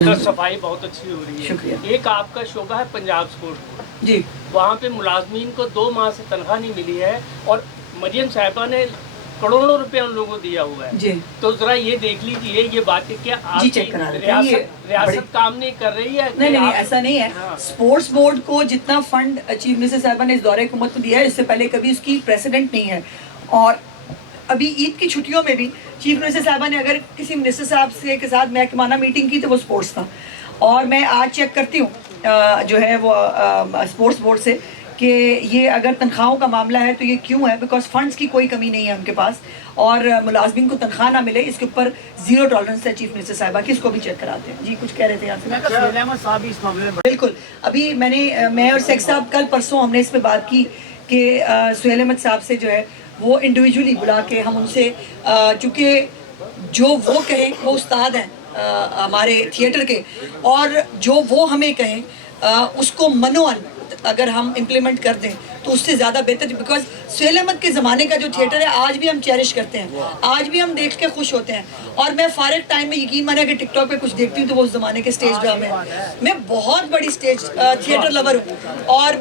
सफाई बहुत अच्छी हो रही है। एक आपका शोबा है पंजाब स्पोर्ट्स जी, वहाँ पे मुलाजमीन को 2 माह से तनख्वाह नहीं मिली है और मरियम साहिबा ने करोड़ों रुपए उन लोगों को दिया हुआ है जी। तो जरा ये देख लीजिए ये बातें क्या जी, चेक करा रहे थे। रियासत काम नहीं कर रही है। नहीं, ऐसा नहीं है। हाँ। स्पोर्ट्स बोर्ड को जितना फंड चीफ मिनिस्टर साहबा ने इस दौरे हुकूमत को दिया है, इससे पहले कभी उसकी प्रेसिडेंट नहीं है। और अभी ईद की छुट्टियों में भी चीफ मिनिस्टर साहबा ने अगर किसी मिनिस्टर साहब से के साथ महकमाना मीटिंग की तो वो स्पोर्ट्स था। और मैं आज चेक करती हूँ जो है वो स्पोर्ट्स बोर्ड से कि ये अगर तनख्वाहों का मामला है तो ये क्यों है, बिकॉज फंड्स की कोई कमी नहीं है उनके पास और मुलाजमिन को तनख्वाह ना मिले इसके ऊपर जीरो टॉलरेंस है चीफ मिनिस्टर साहिबा की। इसको भी चेक कराते हैं। जी, कुछ कह रहे थे यहाँ से? बिल्कुल, अभी मैं और शेख साहब कल परसों हमने इस पर बात की कि सुहेल अहमद साहब से जो है वो इंडिविजुअली बुला के हम उनसे चूँकि जो वो कहें वो उस्ताद हैं हमारे थिएटर के, और जो वो हमें कहें उसको मनोअन अगर हम इम्प्लीमेंट कर दें तो उससे ज़्यादा बेहतर, बिकॉज सुहेल अहमद के ज़माने का जो थिएटर है आज भी हम चेरिश करते हैं, आज भी हम देख के खुश होते हैं। और मैं फारिग टाइम में यकीन माने कि टिकटॉक पे कुछ देखती हूँ तो वो उस ज़माने के स्टेज ड्रामे हैं। मैं बहुत बड़ी स्टेज थिएटर लवर हूँ और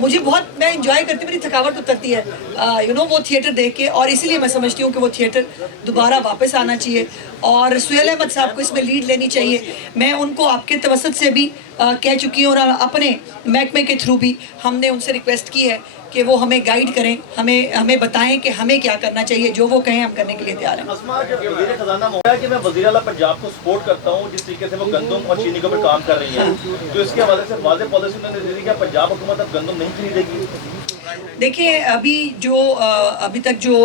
मुझे बहुत मैं इंजॉय करती हूँ, मेरी थकावट उतरती है वो थिएटर देख के, और इसीलिए मैं समझती हूँ कि वो थिएटर दोबारा वापस आना चाहिए और सुहेल अहमद साहब को इसमें लीड लेनी चाहिए। मैं उनको आपके तवसत से भी कह चुकी हूँ और अपने महकमे के थ्रू भी हमने उनसे रिक्वेस्ट की है कि वो हमें गाइड करें, हमें बताएं कि हमें क्या करना चाहिए। जो वो कहें हम करने के लिए तैयार हैं। वज़ीर ख़ज़ाना मौका है कि मैं वज़ीर आला पंजाब को सपोर्ट करता हूँ जिस तरीके से वो गंदम और चीनी के ऊपर काम कर रही है, तो इसके हवाले से वाज़ेह पॉलिसी उन्होंने दे दी कि पंजाब हुकूमत अब गंदम नहीं खरीदेगी। देखिए, अभी तक जो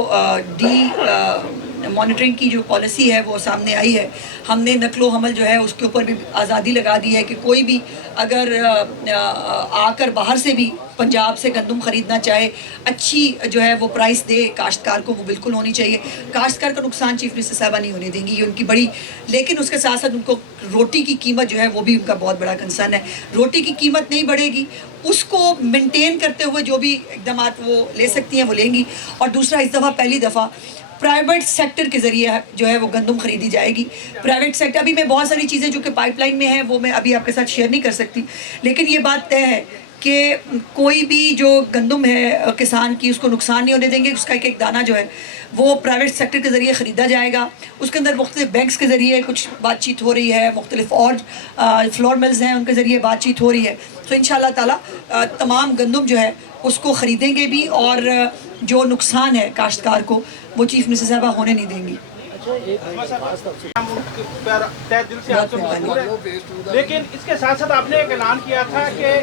मॉनिटरिंग की जो पॉलिसी है वो सामने आई है। हमने नकलो हमल जो है उसके ऊपर भी आज़ादी लगा दी है कि कोई भी अगर आकर बाहर से भी पंजाब से गंदम ख़रीदना चाहे, अच्छी जो है वो प्राइस दे काश्तकार को, वो बिल्कुल होनी चाहिए। काश्तकार का नुकसान चीफ मिनिस्टर साहबा नहीं होने देंगी, ये उनकी बड़ी, लेकिन उसके साथ साथ उनको रोटी की कीमत जो है वो भी उनका बहुत बड़ा कंसर्न है। रोटी की कीमत नहीं बढ़ेगी, उसको मेंटेन करते हुए जो भी इक़दाम वो ले सकती हैं वो लेंगी। और दूसरा, इस दफ़ा पहली दफ़ा प्राइवेट सेक्टर के ज़रिए जो है वो गंदम खरीदी जाएगी। प्राइवेट सेक्टर, अभी मैं बहुत सारी चीज़ें जो कि पाइपलाइन में हैं वो मैं अभी आपके साथ शेयर नहीं कर सकती, लेकिन ये बात तय है कि कोई भी जो गंदम है किसान की उसको नुकसान नहीं होने देंगे। उसका एक दाना जो है वो प्राइवेट सेक्टर के ज़रिए ख़रीदा जाएगा। उसके अंदर मुख्तलिफ बैंक्स के ज़रिए कुछ बातचीत हो रही है, मुख्तलिफ और फ्लोर मिल्स हैं उनके ज़रिए बातचीत हो रही है। तो इंशाअल्लाह ताला तमाम गंदम जो है उसको ख़रीदेंगे भी और जो नुकसान है काश्तकार को वो चीफ मिनिस्टर साहबा होने नहीं देंगी। लेकिन इसके साथ साथ आपने एक ऐलान किया था कि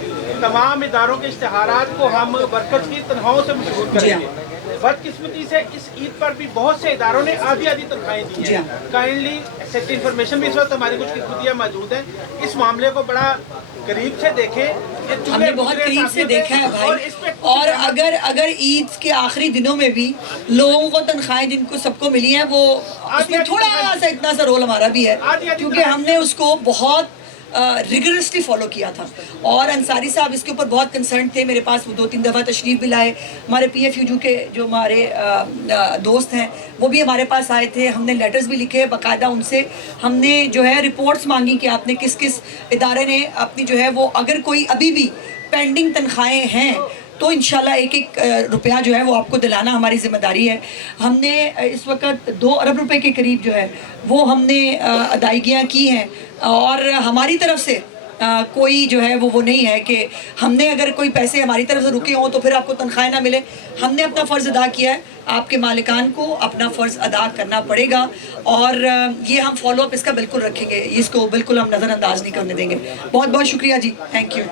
तमाम इदारों के इश्तिहारात को हम वर्कर्स की तनख्वाहों से मशहूर करेंगे। बदकिस्मती से इस ईद पर भी बहुत से इदारों ने आधी तनख्वाहें दी हैं। काइंडली सेक्टर इन्फॉर्मेशन भी इस वक्त हमारी कुछ खुदियाँ मौजूद हैं, इस मामले को बड़ा करीब से देखें। हमने बहुत करीब से देखा है भाई, और अगर ईद के आखिरी दिनों में भी लोगों को तनख्वाहें जिनको सबको मिली हैं वो उसमें थोड़ा सा इतना सा रोल हमारा भी है, क्योंकि हमने उसको बहुत रिगरसली फॉलो किया था। और अंसारी साहब इसके ऊपर बहुत कंसर्न थे, मेरे पास वो 2-3 दफ़ा तशरीफ़ भी लाए। हमारे PFUG के जो हमारे दोस्त हैं वो भी हमारे पास आए थे, हमने लेटर्स भी लिखे बाकायदा उनसे, हमने जो है रिपोर्ट्स मांगी कि आपने किस किस इदारे ने अपनी जो है वो, अगर कोई अभी भी पेंडिंग तनख्वाहें हैं तो इंशाल्लाह एक रुपया जो है वो आपको दिलाना हमारी ज़िम्मेदारी है। हमने इस वक्त 2 अरब रुपए के करीब जो है वो हमने अदायगियाँ की हैं और हमारी तरफ से कोई जो है वो नहीं है कि हमने अगर कोई पैसे हमारी तरफ से रुके हों तो फिर आपको तनख्वाहें ना मिले। हमने अपना फ़र्ज़ अदा किया है, आपके मालिकान को अपना फ़र्ज़ अदा करना पड़ेगा और ये हम फॉलो अप इसका बिल्कुल रखेंगे, इसको बिल्कुल हम नज़रअंदाज नहीं करने देंगे। बहुत बहुत शुक्रिया जी, थैंक यू।